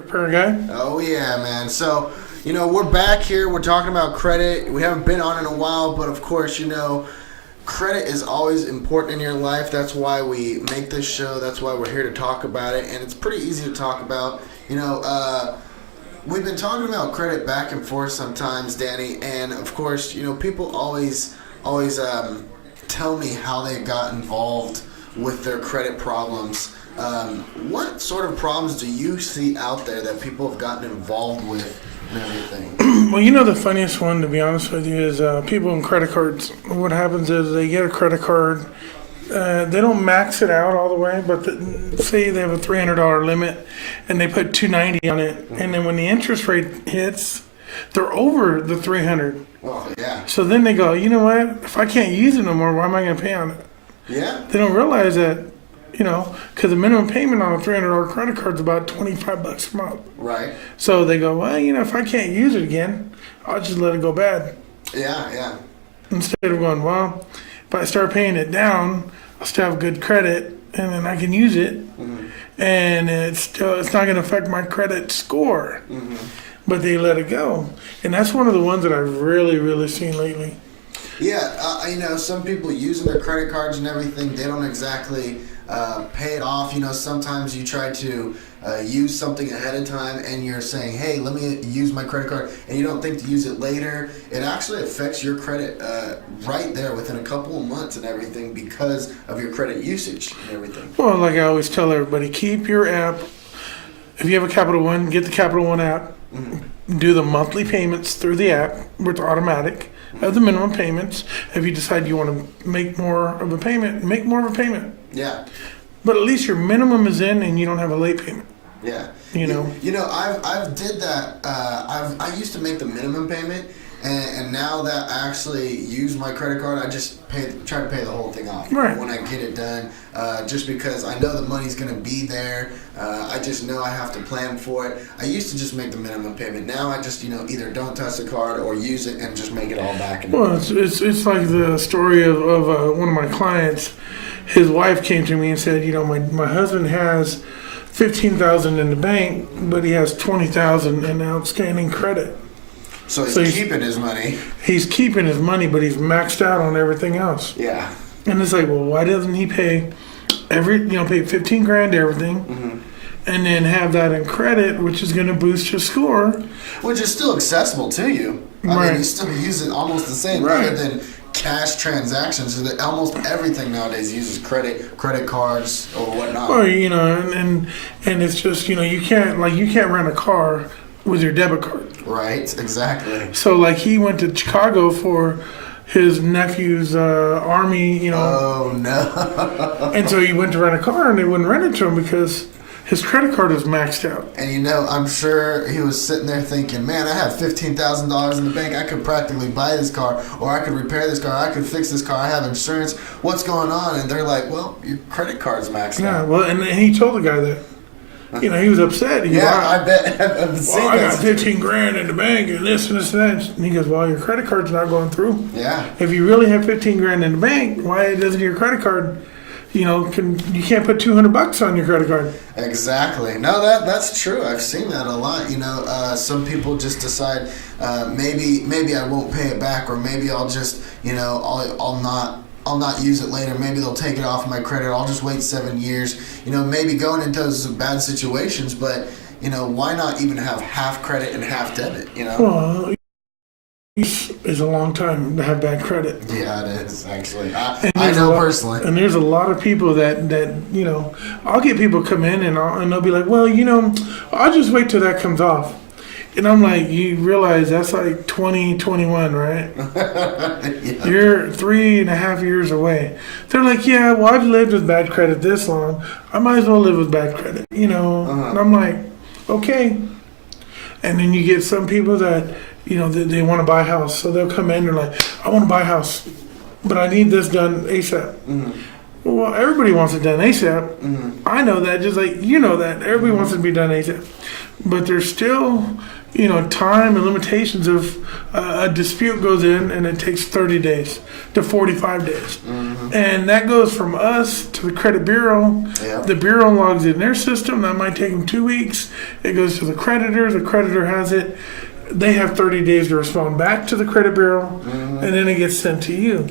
Per guy? Oh yeah, man. So, we're back here. We're talking about credit. We haven't been on in a while, but of course, credit is always important in your life. That's why we make this show. That's why we're here to talk about it. And it's pretty easy to talk about. We've been talking about credit back and forth sometimes, Danny. And of course, people always tell me how they got involved with their credit problems. What sort of problems do you see out there that people have gotten involved with and everything? Well, the funniest one, to be honest with you, is people in credit cards. What happens is they get a credit card. They don't max it out all the way, but say they have a $300 limit and they put $290 on it, and then when the interest rate hits, they're over the $300. Oh, yeah. So then they go, you know what? If I can't use it no more, why am I going to pay on it? Yeah. They don't realize that. Because the minimum payment on a $300 credit card is about $25 a month. Right. So they go, well, if I can't use it again, I'll just let it go bad. Yeah. Instead of going, well, if I start paying it down, I'll still have good credit, and then I can use it, and it's not going to affect my credit score. But they let it go, and that's one of the ones that I've really, really seen lately. Yeah, some people using their credit cards and everything, they don't exactly pay it off. Sometimes you try to use something ahead of time and you're saying, hey, let me use my credit card, and you don't think to use it later. It actually affects your credit right there within a couple of months and everything because of your credit usage and everything. Well, like I always tell everybody, keep your app. If you have a Capital One, get the Capital One app. Do the monthly payments through the app, where it's automatic. Of the minimum payments. If you decide you want to make more of a payment, make more of a payment. Yeah. But at least your minimum is in and you don't have a late payment. Yeah. I've did that. I used to make the minimum payment, and now that I actually use my credit card, I just try to pay the whole thing off when I get it done. Just because I know the money's going to be there. I just know I have to plan for it. I used to just make the minimum payment. Now I just either don't touch the card or use it and just make it all back. Well, it's like the story of one of my clients. His wife came to me and said, my husband has $15,000 in the bank, but he has $20,000 in outstanding credit. So he's keeping his money. He's keeping his money, but he's maxed out on everything else. Yeah. And it's like, well, why doesn't he pay pay $15,000 to everything, and then have that in credit, which is going to boost your score, which is still accessible to you. I mean, you still use it almost the same other than cash transactions. So that almost everything nowadays uses credit cards or whatnot. Well, and it's just you can't rent a car with your debit card. Right, exactly. So he went to Chicago for his nephew's army, Oh no! And so he went to rent a car, and they wouldn't rent it to him because his credit card was maxed out. And I'm sure he was sitting there thinking, man, I have $15,000 in the bank. I could practically buy this car, or I could repair this car, I could fix this car, I have insurance. What's going on? And they're like, well, your credit card's maxed out. Yeah, well, and he told the guy that. He was upset. I bet. I got $15,000 in the bank and this and this and that. And he goes, well, your credit card's not going through. Yeah. If you really have $15,000 in the bank, why doesn't your credit card, you can't put $200 on your credit card? Exactly. No, that's true. I've seen that a lot. Some people just decide, maybe I won't pay it back, or maybe I'll just, I'll not use it later. Maybe they'll take it off my credit. I'll just wait 7 years. Maybe going into those bad situations, but, why not even have half credit and half debit, Well, it's a long time to have bad credit. Yeah, it is, actually. I know personally. And there's a lot of people that I'll get people come in and they'll be like, well, I'll just wait till that comes off. And I'm like, you realize that's like 2021, right? Yeah. You're 3.5 years away. They're like, yeah, well, I've lived with bad credit this long. I might as well live with bad credit, And I'm like, okay. And then you get some people that, they want to buy a house. So they'll come in and they're like, I want to buy a house, but I need this done ASAP. Well, everybody wants it done ASAP. I know that, just like you know that. Everybody wants it to be done ASAP. But there's still, time and limitations of a dispute goes in and it takes 30 days to 45 days. And that goes from us to the credit bureau. Yeah. The bureau logs in their system. That might take them 2 weeks. It goes to the creditor. The creditor has it. They have 30 days to respond back to the credit bureau. And then it gets sent to you.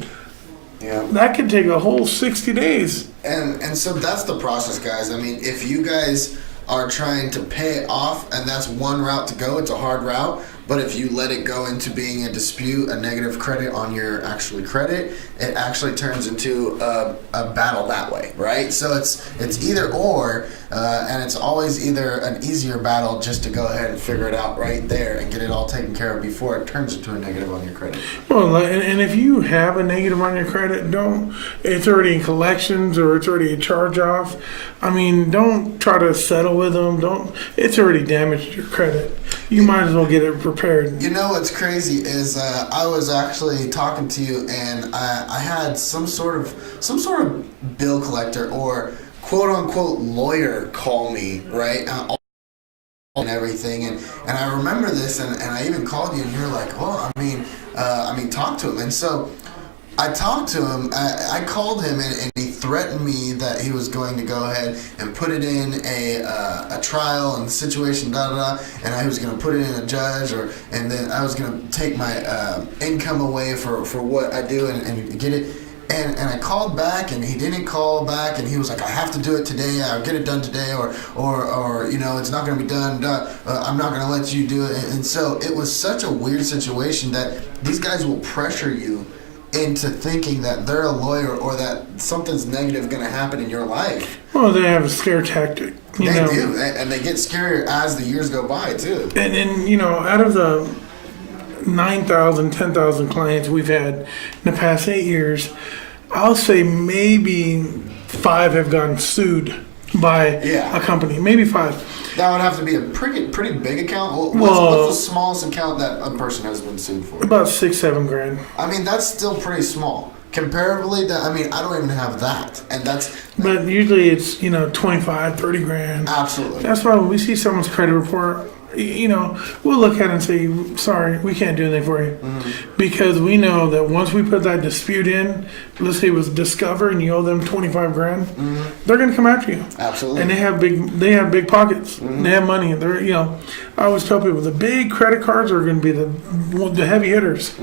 Yeah. That could take a whole 60 days. And so that's the process, guys. I mean, if you guys are trying to pay it off, and that's one route to go, it's a hard route. But if you let it go into being a dispute, a negative credit on your actually credit, it actually turns into a battle that way, right? So it's either or, and it's always either an easier battle just to go ahead and figure it out right there and get it all taken care of before it turns into a negative on your credit. Well, and if you have a negative on your credit, it's already in collections or it's already a charge off. I mean, don't try to settle with them. It's already damaged your credit. You might as well get it prepared. You know what's crazy is I was actually talking to you, and I had some sort of bill collector or quote unquote lawyer call me, right? And everything, and I remember this, and I even called you, and you were like, well, I mean, talk to him. And so I talked to him. I called him, and he threatened me that he was going to go ahead and put it in a trial and situation, and I was going to put it in a judge, and then I was going to take my income away for what I do and get it. And I called back, and he didn't call back, and he was like, I have to do it today. I'll get it done today, or it's not going to be done. I'm not going to let you do it. And so it was such a weird situation that these guys will pressure you into thinking that they're a lawyer or that something's negative going to happen in your life. Well, they have a scare tactic. They do, and they get scarier as the years go by, too. And out of the 9,000, 10,000 clients we've had in the past 8 years, I'll say maybe 5 have gotten sued by a company. Maybe 5. That would have to be a pretty big account. What's the smallest account that a person has been sued for? About $6-7 grand. I mean, that's still pretty small. Comparably, I don't even have that. And But usually it's, 25, 30 grand. Absolutely. That's why when we see someone's credit report, we'll look at it and say, sorry, we can't do anything for you. Because we know that once we put that dispute in, let's say it was Discover and you owe them 25 grand, they're going to come after you. Absolutely. And they have big pockets. They have money. I always tell people the big credit cards are going to be the heavy hitters.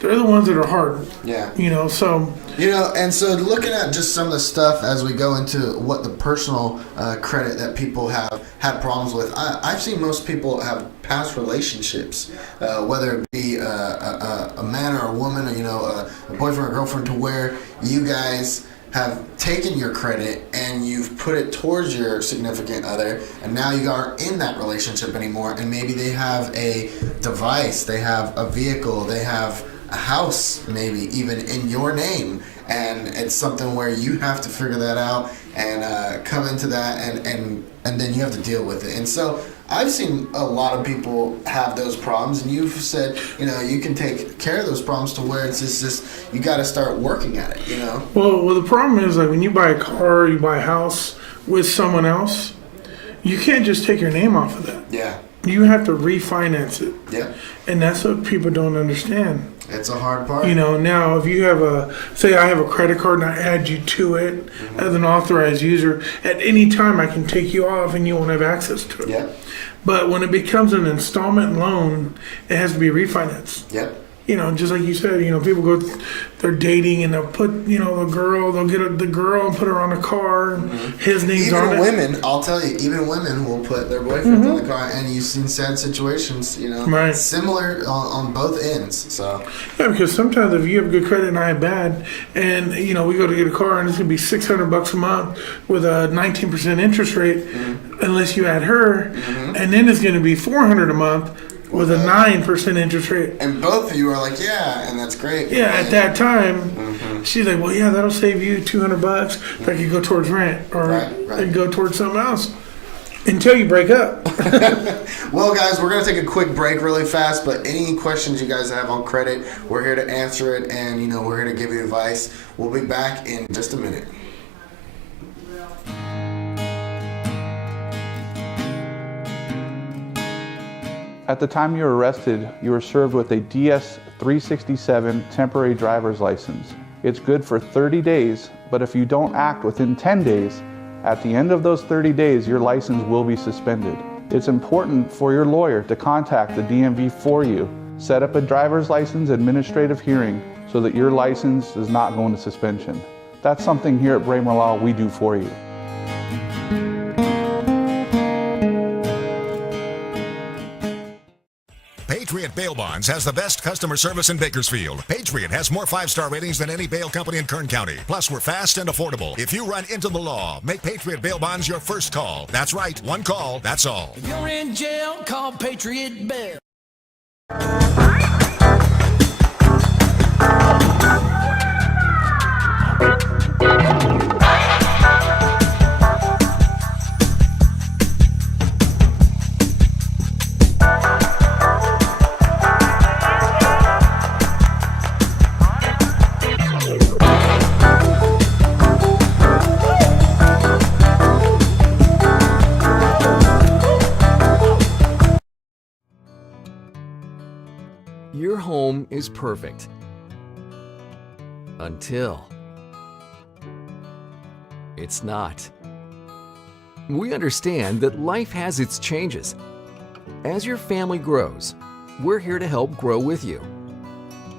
They're the ones that are hard. Yeah. And so looking at just some of the stuff as we go into what the personal credit that people have had problems with, I've seen most people have past relationships, whether it be a man or a woman, or, a boyfriend or girlfriend, to where you guys have taken your credit and you've put it towards your significant other, and now you aren't in that relationship anymore, and maybe they have a device, they have a vehicle, they have a house, maybe even in your name, and it's something where you have to figure that out and come into that, and then you have to deal with it. And so I've seen a lot of people have those problems, and you've said, you can take care of those problems to where it's just you got to start working at it, Well, the problem is, like, when you buy a car or you buy a house with someone else, you can't just take your name off of that. Yeah. You have to refinance it. Yeah. And that's what people don't understand. It's a hard part. Now if you have I have a credit card and I add you to it as an authorized user, at any time I can take you off and you won't have access to it. Yeah. But when it becomes an installment loan, it has to be refinanced. Yep. Just like you said, people they're dating and they'll put, the girl, they'll get the girl and put her on a car, and his name's on it. Even women, I'll tell you, even women will put their boyfriends on the car, and you've seen sad situations, right. Similar on both ends. So yeah, because sometimes if you have good credit and I have bad, and we go to get a car and it's gonna be $600 a month with a 19% interest rate, unless you add her, and then it's gonna be $400 a month with a 9% interest rate. And both of you are like, yeah, and that's great. Yeah, at that time, she's like, well, yeah, that'll save you $200 that could go towards rent, or it could go towards something else. Until you break up. Well, guys, we're going to take a quick break really fast, but any questions you guys have on credit, we're here to answer it, and, we're here to give you advice. We'll be back in just a minute. At the time you were arrested, you were served with a DS-367 temporary driver's license. It's good for 30 days, but if you don't act within 10 days, at the end of those 30 days, your license will be suspended. It's important for your lawyer to contact the DMV for you. Set up a driver's license administrative hearing so that your license does not go into suspension. That's something here at Bramer Law we do for you. Patriot Bail Bonds has the best customer service in Bakersfield. Patriot has more 5-star ratings than any bail company in Kern County. Plus, we're fast and affordable. If you run into the law, make Patriot Bail Bonds your first call. That's right, one call, that's all. If you're in jail, call Patriot Bail. Your home is perfect. Until it's not. We understand that life has its changes. As your family grows, we're here to help grow with you.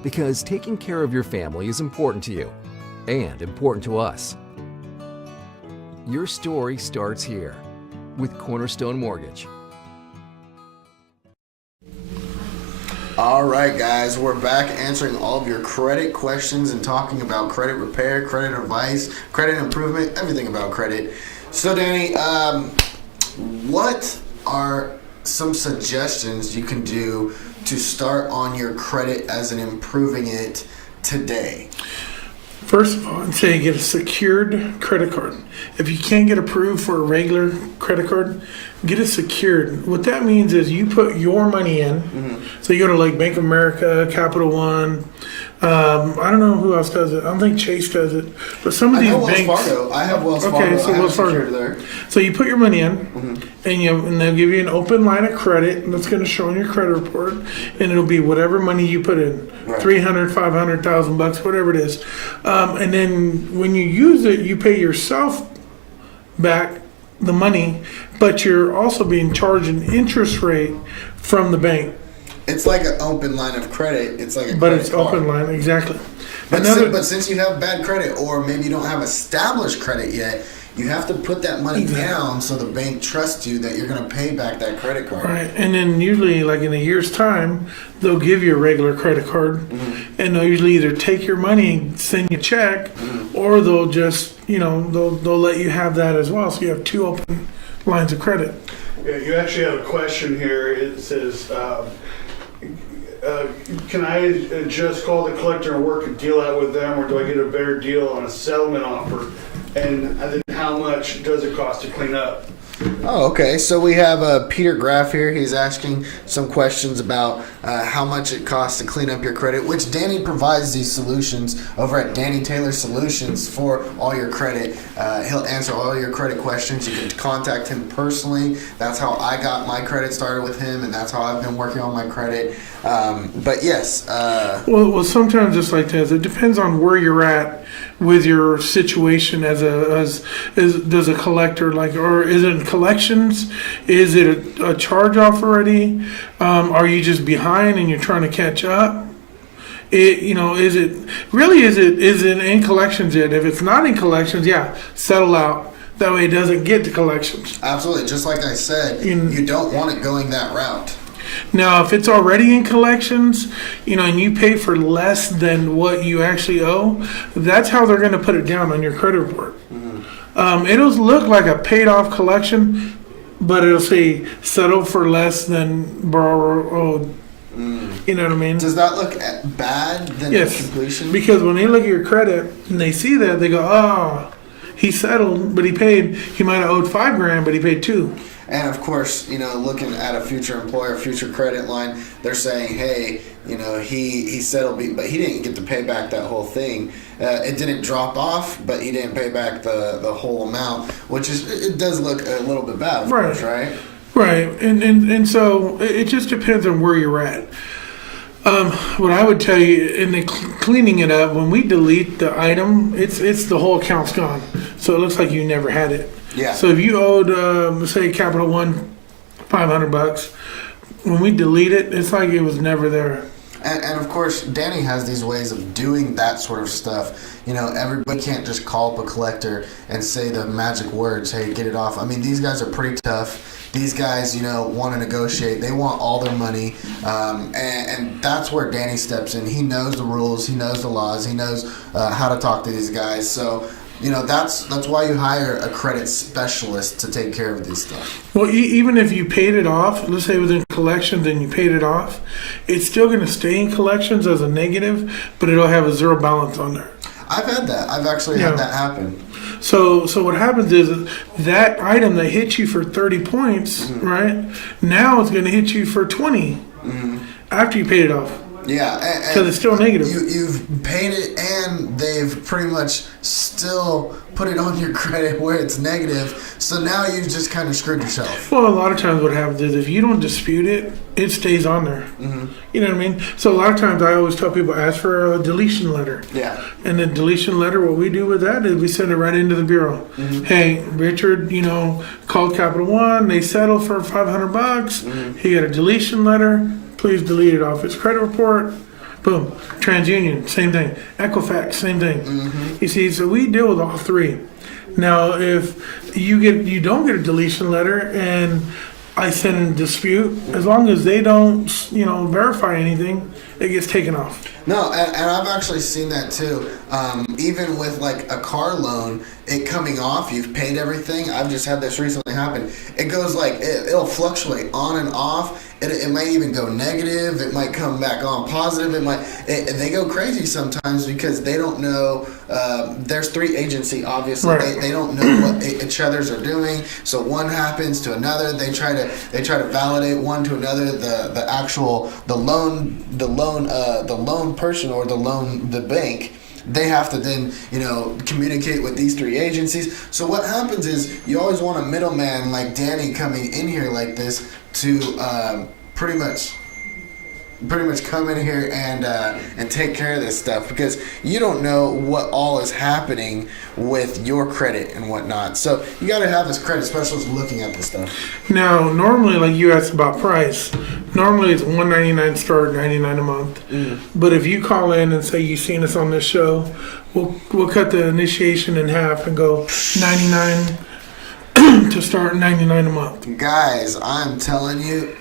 Because taking care of your family is important to you and important to us. Your story starts here with Cornerstone Mortgage. All right, guys, we're back answering all of your credit questions and talking about credit repair, credit advice, credit improvement, everything about credit. So, Danny, what are some suggestions you can do to start on your credit as in improving it today? First of all, I'd say get a secured credit card. If you can't get approved for a regular credit card, get it secured. What that means is you put your money in. Mm-hmm. So you go to like Bank of America, Capital One. I don't know who else does it. I don't think Chase does it. But some of these banks. Wells Fargo. I have Wells Fargo. Okay, so Wells Fargo. There. So you put your money in, and they'll give you an open line of credit that's going to show on your credit report, and it'll be whatever money you put in, right. $300, $500,000, whatever it is. And then when you use it, you pay yourself back the money, but you're also being charged an interest rate from the bank. It's like an open line of credit. It's like a but it's open line, exactly. But since you have bad credit, or maybe you don't have established credit yet, you have to put that money down so the bank trusts you that you're going to pay back that credit card. Right, and then usually, like in a year's time, they'll give you a regular credit card, and they'll usually either take your money and send you a check, or they'll just, they'll let you have that as well. So you have two open lines of credit. Yeah, you actually have a question here. It says, can I just call the collector and work a deal out with them, or do I get a better deal on a settlement offer? And then how much does it cost to clean up? Oh, okay. So we have Peter Graff here. He's asking some questions about how much it costs to clean up your credit, which Danny provides these solutions over at Danny Taylor Solutions for all your credit. He'll answer all your credit questions. You can contact him personally. That's how I got my credit started with him, and that's how I've been working on my credit. But yes. Well, sometimes it's like this. It depends on where you're at with your situation as does a collector, like, or is it in collections? Is it a charge off already? Are you just behind and you're trying to catch up? Is it in collections yet? If it's not in collections, settle out. That way it doesn't get to collections. Absolutely. Just like I said, you don't want it going that route. Now, if it's already in collections, and you pay for less than what you actually owe, that's how they're going to put it down on your credit report. It'll look like a paid off collection, but it'll say settle for less than borrower owed. You know what I mean? Does that look bad than completion? Because when they look at your credit and they see that, they go, oh, he settled, but he paid. He might have owed $5,000, but he paid $2,000. And of course, looking at a future employer, future credit line, they're saying, hey, he settled, but he didn't get to pay back that whole thing. It didn't drop off, but he didn't pay back the whole amount, it does look a little bit bad, of course, right? Right, and so it just depends on where you're at. What I would tell you in the cleaning it up, when we delete the item, it's the whole account's gone, so it looks like you never had it. Yeah. So if you owed, say, Capital One, $500, when we delete it, it's like it was never there. And of course, Danny has these ways of doing that sort of stuff. You know, everybody can't just call up a collector and say the magic words, hey, get it off. I mean, these guys are pretty tough. These guys, you know, want to negotiate. They want all their money. And that's where Danny steps in. He knows the rules. He knows the laws. He knows how to talk to these guys. So, you know, that's why you hire a credit specialist to take care of this stuff. Well, even if you paid it off, let's say within collections and you paid it off, it's still going to stay in collections as a negative, but it'll have a zero balance on there. I've had that. I've actually had that happen. So what happens is that item that hit you for 30 points, right? Now it's going to hit you for 20 after you paid it off. Yeah, because it's still negative. You've paid it, and they've pretty much still put it on your credit where it's negative. So now you've just kind of screwed yourself. Well, a lot of times what happens is if you don't dispute it, it stays on there. You know what I mean? So a lot of times I always tell people, ask for a deletion letter. Yeah. And the deletion letter, what we do with that is we send it right into the bureau. Hey, Richard, you know, called Capital One. They settled for $500. He got a deletion letter. Please delete it off his credit report. Boom. TransUnion, same thing. Equifax, same thing. You see, so we deal with all three. Now, if you don't get a deletion letter and I send a dispute, as long as they don't, you know, verify anything, it gets taken off. No, and I've actually seen that too. Even with like a car loan, it coming off, you've paid everything. I've just had this recently happen. It goes like, it'll fluctuate on and off. It might even go negative. It might come back on positive. They go crazy sometimes because they don't know. There's three agency, obviously. Right. They don't know what each others are doing. So one happens to another. They try to validate one to another. The loan person or the bank. They have to then, you know, communicate with these three agencies. So what happens is you always want a middleman like Danny coming in here like this to pretty much come in here and take care of this stuff, because you don't know what all is happening with your credit and whatnot. So you got to have this credit specialist looking at this stuff. Now, normally, like you asked about price, normally it's $199 start, $99 a month. But if you call in and say you've seen us on this show, we'll cut the initiation in half and go $99 to start, $99 a month. Guys, I'm telling you,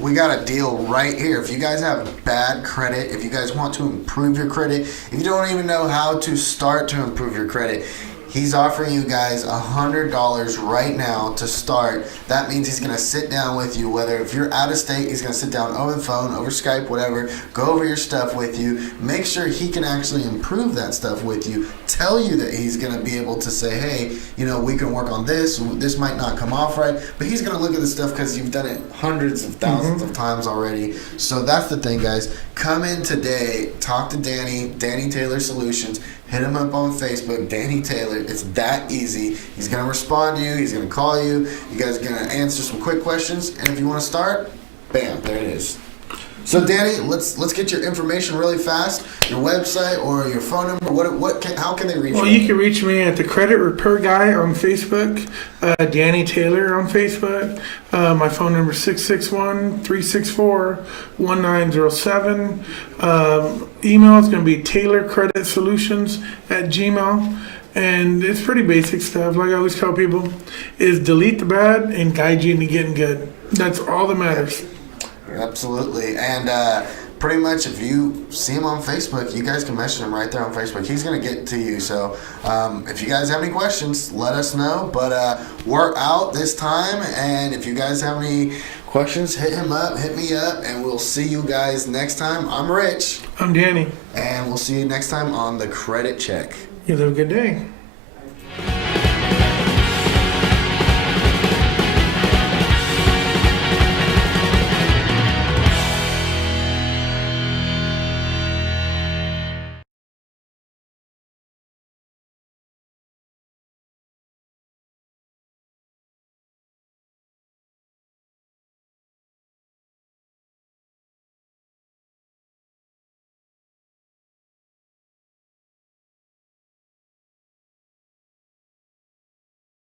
we got a deal right here. If you guys have bad credit, if you guys want to improve your credit, if you don't even know how to start to improve your credit, he's offering you guys $100 right now to start. That means he's going to sit down with you, whether if you're out of state, he's going to sit down over the phone, over Skype, whatever, go over your stuff with you, make sure he can actually improve that stuff with you, tell you that he's going to be able to say, hey, you know, we can work on this might not come off right, but he's going to look at the stuff because you've done it hundreds of thousands of times already. So that's the thing, guys. Come in today, talk to Danny Taylor Solutions. Hit him up on Facebook, Danny Taylor. It's that easy. He's going to respond to you. He's going to call you. You guys are going to answer some quick questions. And if you want to start, bam, there it is. So, Danny, let's get your information really fast. Your website or your phone number. How can they reach you? Well, you can reach me at the Credit Repair Guy on Facebook, Danny Taylor on Facebook. My phone number is 661-364-1907. Email is going to be taylorcreditsolutions@gmail. And it's pretty basic stuff. Like I always tell people, is delete the bad and guide you into getting good. That's all that matters. Absolutely. And pretty much if you see him on Facebook, you guys can message him right there on Facebook. He's going to get to you. So if you guys have any questions, let us know. But we're out this time. And if you guys have any questions, hit him up, hit me up, and we'll see you guys next time. I'm Rich. I'm Danny. And we'll see you next time on The Credit Check. You have a good day.